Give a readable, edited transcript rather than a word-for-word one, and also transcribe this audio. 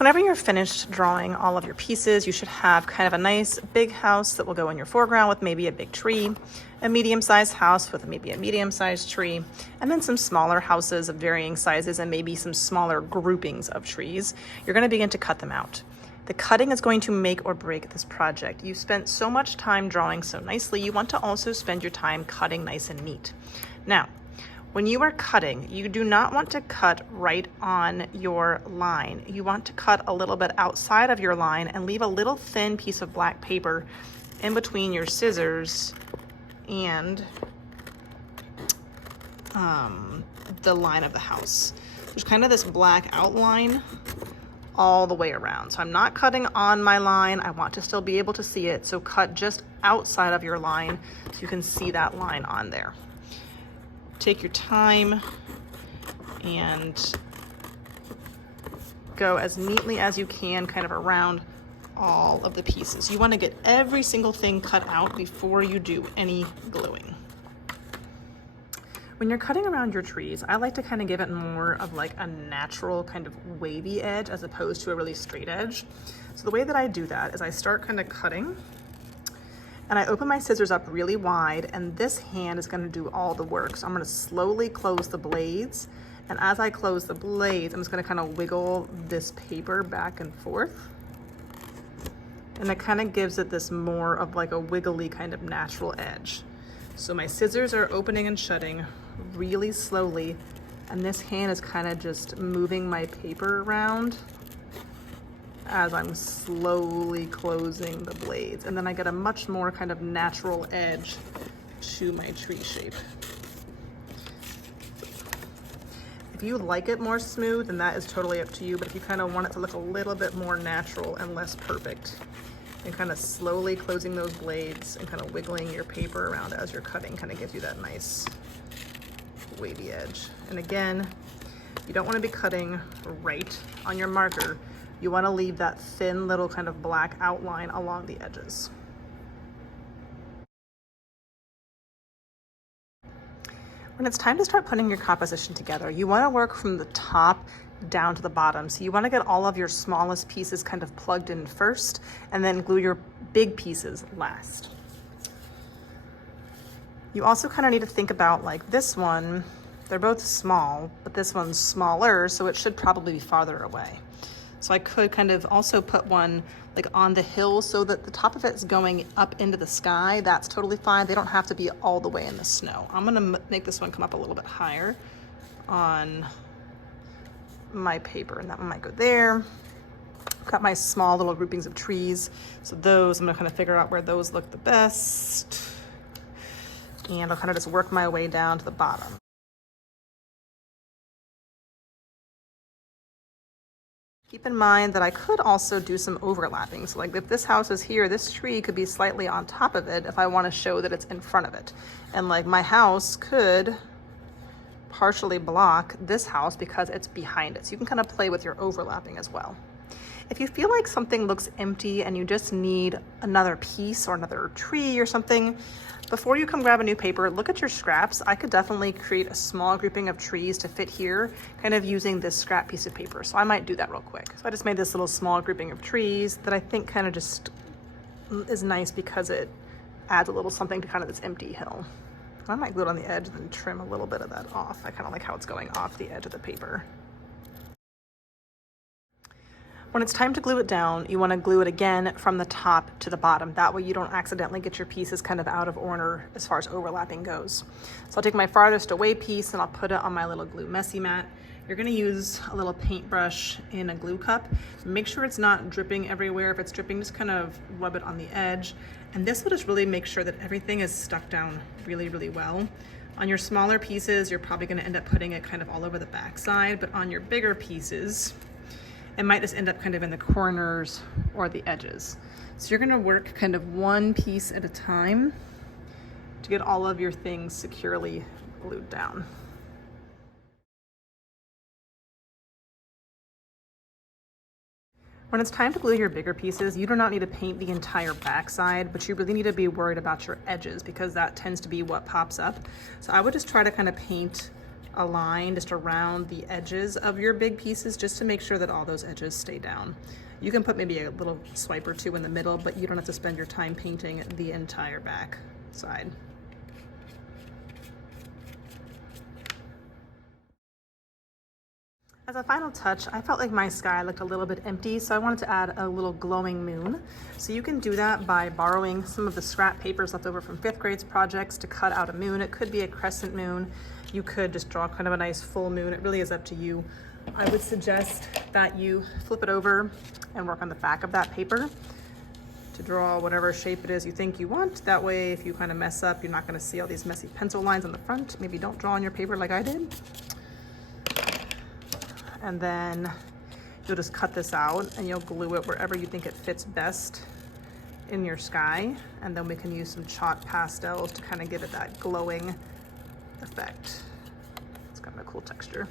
Whenever you're finished drawing all of your pieces, you should have kind of a nice big house that will go in your foreground with maybe a big tree, a medium-sized house with maybe a medium-sized tree, and then some smaller houses of varying sizes and maybe some smaller groupings of trees. You're going to begin to cut them out. The cutting is going to make or break this project. You've spent so much time drawing so nicely, you want to also spend your time cutting nice and neat. Now, when you are cutting, you do not want to cut right on your line. You want to cut a little bit outside of your line and leave a little thin piece of black paper in between your scissors and the line of the house. There's kind of this black outline all the way around. So I'm not cutting on my line. I want to still be able to see it. So cut just outside of your line so you can see that line on there. Take your time and go as neatly as you can kind of around all of the pieces. You want to get every single thing cut out before you do any gluing. When you're cutting around your trees, I like to kind of give it more of like a natural kind of wavy edge as opposed to a really straight edge. So the way that I do that is I start kind of cutting and I open my scissors up really wide, and this hand is going to do all the work. So I'm going to slowly close the blades, and as I close the blades, I'm just going to kind of wiggle this paper back and forth. And it kind of gives it this more of like a wiggly kind of natural edge. So my scissors are opening and shutting really slowly, and this hand is kind of just moving my paper around as I'm slowly closing the blades. And then I get a much more kind of natural edge to my tree shape. If you like it more smooth, then that is totally up to you. But if you kind of want it to look a little bit more natural and less perfect, and kind of slowly closing those blades and kind of wiggling your paper around as you're cutting kind of gives you that nice wavy edge. And again, you don't want to be cutting right on your marker. You want to leave that thin little kind of black outline along the edges. When it's time to start putting your composition together, you want to work from the top down to the bottom. So you want to get all of your smallest pieces kind of plugged in first, and then glue your big pieces last. You also kind of need to think about like this one, they're both small, but this one's smaller, so it should probably be farther away. So I could kind of also put one like on the hill so that the top of it is going up into the sky. That's totally fine. They don't have to be all the way in the snow. I'm gonna make this one come up a little bit higher on my paper, and that one might go there. Got my small little groupings of trees. So those, I'm gonna kind of figure out where those look the best. And I'll kind of just work my way down to the bottom. Keep in mind that I could also do some overlapping. So like if this house is here, this tree could be slightly on top of it if I want to show that it's in front of it. And like my house could partially block this house because it's behind it. So you can kind of play with your overlapping as well. If you feel like something looks empty and you just need another piece or another tree or something, before you come grab a new paper, look at your scraps. I could definitely create a small grouping of trees to fit here, kind of using this scrap piece of paper. So I might do that real quick. So I just made this little small grouping of trees that I think kind of just is nice because it adds a little something to kind of this empty hill. I might glue it on the edge and then trim a little bit of that off. I kind of like how it's going off the edge of the paper. When it's time to glue it down, you want to glue it again from the top to the bottom. That way you don't accidentally get your pieces kind of out of order as far as overlapping goes. So I'll take my farthest away piece and I'll put it on my little glue messy mat. You're going to use a little paintbrush in a glue cup. Make sure it's not dripping everywhere. If it's dripping, just kind of rub it on the edge. And this will just really make sure that everything is stuck down really, really well. On your smaller pieces, you're probably going to end up putting it kind of all over the backside, but on your bigger pieces, it might just end up kind of in the corners or the edges. So you're gonna work kind of one piece at a time to get all of your things securely glued down. When it's time to glue your bigger pieces, you do not need to paint the entire backside, but you really need to be worried about your edges because that tends to be what pops up. So I would just try to kind of paint a line just around the edges of your big pieces just to make sure that all those edges stay down. You can put maybe a little swipe or two in the middle, but you don't have to spend your time painting the entire back side. As a final touch, I felt like my sky looked a little bit empty, so I wanted to add a little glowing moon. So you can do that by borrowing some of the scrap papers left over from 5th grade's projects to cut out a moon. It could be a crescent moon. You could just draw kind of a nice full moon. It really is up to you. I would suggest that you flip it over and work on the back of that paper to draw whatever shape it is you think you want. That way, if you kind of mess up, you're not going to see all these messy pencil lines on the front. Maybe don't draw on your paper like I did. And then you'll just cut this out and you'll glue it wherever you think it fits best in your sky. And then we can use some chalk pastels to kind of give it that glowing effect. It's got a cool texture.